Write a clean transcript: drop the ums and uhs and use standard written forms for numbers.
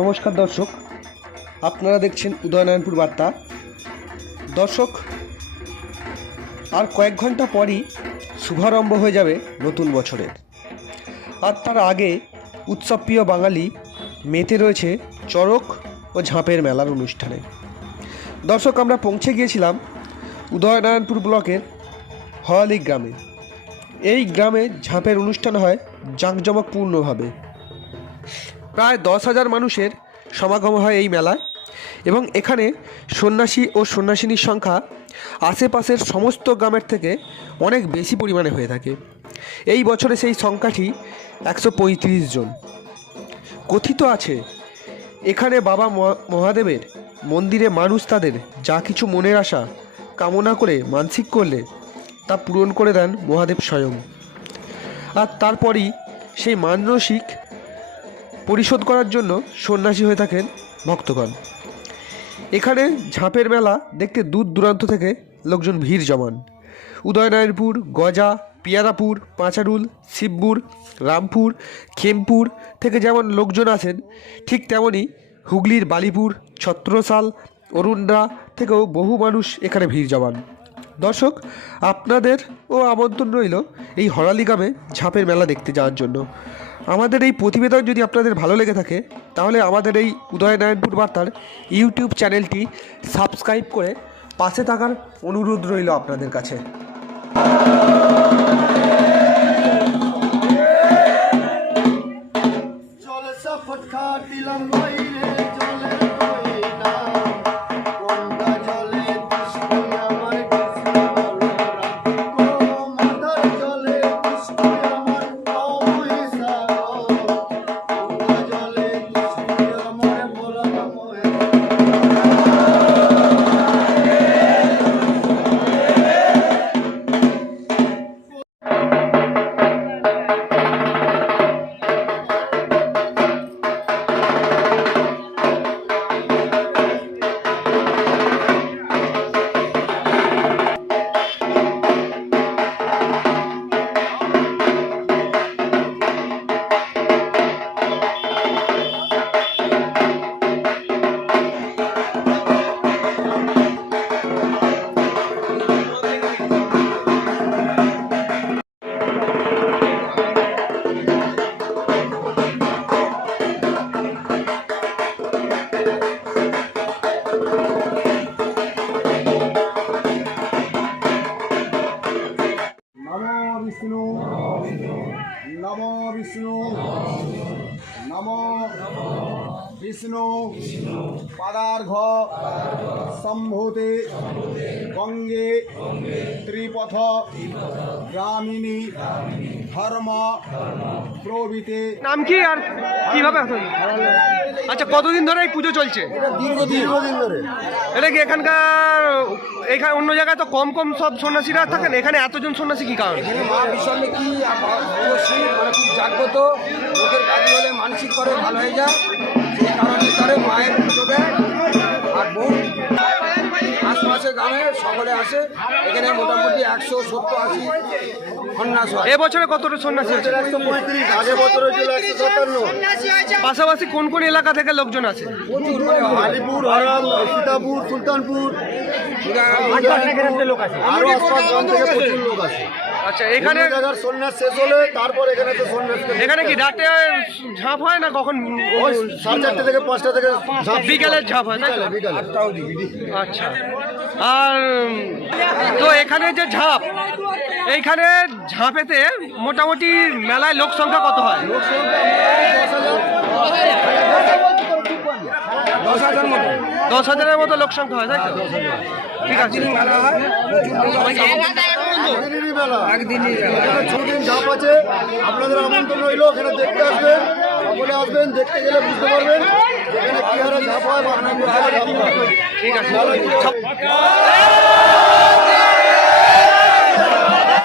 নমস্কার দর্শক, আপনারা দেখছেন উদয়নারায়ণপুর বার্তা। দর্শক, আর কয়েক ঘন্টা পরই শুভারম্ভ হয়ে যাবে নতুন বছরের। আর তার আগে উৎসবপ্রিয় বাঙালি মেতে রয়েছে চড়ক ও ঝাঁপের মেলার অনুষ্ঠানে। দর্শক, আমরা পৌঁছে গিয়েছিলাম উদয়নারায়ণপুর ব্লকের হয়ালি গ্রামে। এই গ্রামে ঝাঁপের অনুষ্ঠান হয় জাঁকজমকপূর্ণভাবে। প্রায় 10,000 মানুষের সমাগম হয় এই মেলায়, এবং এখানে সন্ন্যাসী ও সন্ন্যাসিনীর সংখ্যা আশেপাশের সমস্ত গ্রামের থেকে অনেক বেশি পরিমাণে হয়ে থাকে। এই বছরে সেই সংখ্যাটি 135 জন। কথিত আছে, এখানে বাবা মহাদেবের মন্দিরে মানুষ তাদের যা কিছু মনের আশা কামনা করে মানসিক করলে তা পূরণ করে দেন মহাদেব স্বয়ং। আর তারপরই সেই মানসিক পরিশোধ করার জন্য সন্ন্যাসী হয়ে থাকেন ভক্তগণ। এখানে ঝাঁপের মেলা দেখতে দূর দূরান্ত থেকে লোকজন ভিড় জমান। উদয়নারায়ণপুর, গজা, পিয়ারাপুর, পাঁচারুল, শিবপুর, রামপুর, খেমপুর থেকে যেমন লোকজন আছেন, ঠিক তেমনই হুগলির বালিপুর, ছত্রসাল, অরুণরা থেকেও বহু মানুষ এখানে ভিড় জমান। দর্শক, আপনাদেরও আমন্ত্রণ রইল এই হরালি গ্রামে ঝাঁপের মেলা দেখতে যাওয়ার জন্য। আমাদের এই প্রতিবেদন যদি আপনাদের ভালো লেগে থাকে, তাহলে আমাদের এই উদয়নারায়ণপুর বার্তার ইউটিউব চ্যানেলটি সাবস্ক্রাইব করে পাশে থাকার অনুরোধ রইল আপনাদের কাছে। নমো বিষ্ণু নমো বিষ্ণু পাদার্ঘ সম্ভূতে গঙ্গে ত্রিপথ গ্রামিণী ধর্ম প্রভৃতি। নাম কি আর কিভাবে? আচ্ছা, কতদিন ধরে এই পুজো চলছে? দীর্ঘদিন ধরে। এটা কি এখানে অন্য জায়গায় তো কম কম সব সন্ন্যাসীরা থাকেন, এখানে এতজন সন্ন্যাসী কি কারণ? এখানে মা বিশ্বলে কি মানে খুব জাগ্রত, লোকের কাজ হলে মানসিক করে ভালো হয়ে যায়, সেই কারণে করে মায়ের পুজো দেয়। আর বহু আশপাশের গ্রামে সকলে আসে। এখানে মোটামুটি 170-80 সন্ন্যাস হয়। এবছরে কতটা সন্ন্যাসী আছে? 135, আগের বছর হয়েছিল 157। পাশাপাশি কোন কোন এলাকা থেকে লোকজন আছে? প্রচুর, আলিপুর, হারাম, সীতাপুর, সুলতানপুর, আরো আশপাশ গ্রাম থেকে প্রচুর লোক আছে। আচ্ছা, এখানে সন্ন্যাস শেষ হলে তারপর এখানে তো সন্ন্যাস। এখানে কি রাতে ঝাঁপ হয় না কখন? 4:30 থেকে 5টা থেকে বিকেলের ঝাঁপ হয়, তাই তো? বিকালে। আচ্ছা, আর তো এখানে যে ঝাঁপ, এইখানে ঝাঁপেতে মোটামুটি মেলায় লোক সংখ্যা কত হয়? 10,000-এর মতো লোক সংখ্যা হয়, তাই তো? ঠিক আছে, একদিনই ছদিন ঝাঁপ আছে। আপনাদের আমন্ত্রণ রইল, এখানে দেখতে আসবেন, সকলে আসবেন। দেখতে গেলে বুঝতে পারবেন এখানে কি হারে ঝাঁপ হয় বা ঠিক আছে।